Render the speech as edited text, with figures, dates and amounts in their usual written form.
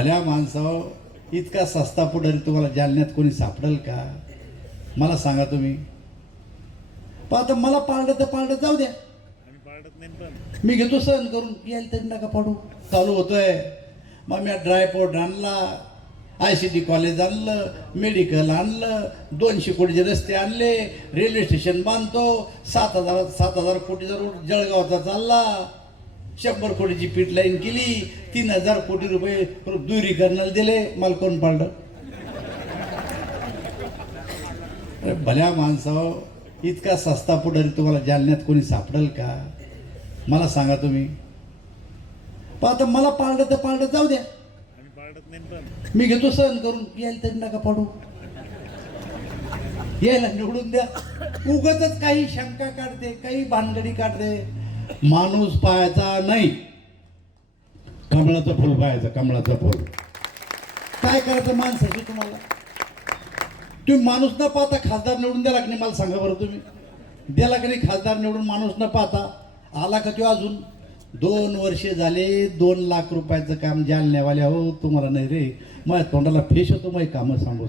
भल्या माणसावर इतका सस्ता पुढारी तुम्हाला जालन्यात कोणी सापडेल का? मला सांगा तुम्ही. पण आता मला पाळलं तर पाळलं, जाऊ द्या, मी घेतो सहन करून. यायला तरी नका पाडू. चालू होतोय. मग मी ड्रायपोर्ट आणला, ICT कॉलेज आणलं, मेडिकल आणलं, 200 कोटीचे रस्ते आणले, रेल्वे स्टेशन बांधतो, 7,000 कोटीचा रोड जळगावचा चालला, 100 कोटीची पीट लाईन केली, 3,000 कोटी रुपये दुरीकरणाला दिले. मला कोण पाडलं? भल्या माणसावर इतका सस्ता पुढारी तुम्हाला जालन्यात कोणी सापडेल का? मला सांगा तुम्ही. पण आता मला पाळलं तर पाळलं, जाऊ द्या, मी घेतो सहन करून. यायला तरी नका पाडू. यायला निवडून द्या. उगाचच काही शंका काढते, काही भानगडी काढते. माणूस पाहायचा नाही, कमळाचं फुल पाहायचं. कमळाचं फुल काय करायचं माणसाची? तुम्हाला तुम्ही माणूस न पाहता खासदार निवडून द्याला की नाही? मला सांगा बरं. तुम्ही द्याला की नाही खासदार निवडून? माणूस न पाहता आला का तो? अजून 2 वर्ष झाले 2 लाख रुपयाचं काम जालन्यावाल्या. हो तुम्हाला नाही रे, माझ्या तोंडाला फेश होतो. मग कामं सांगू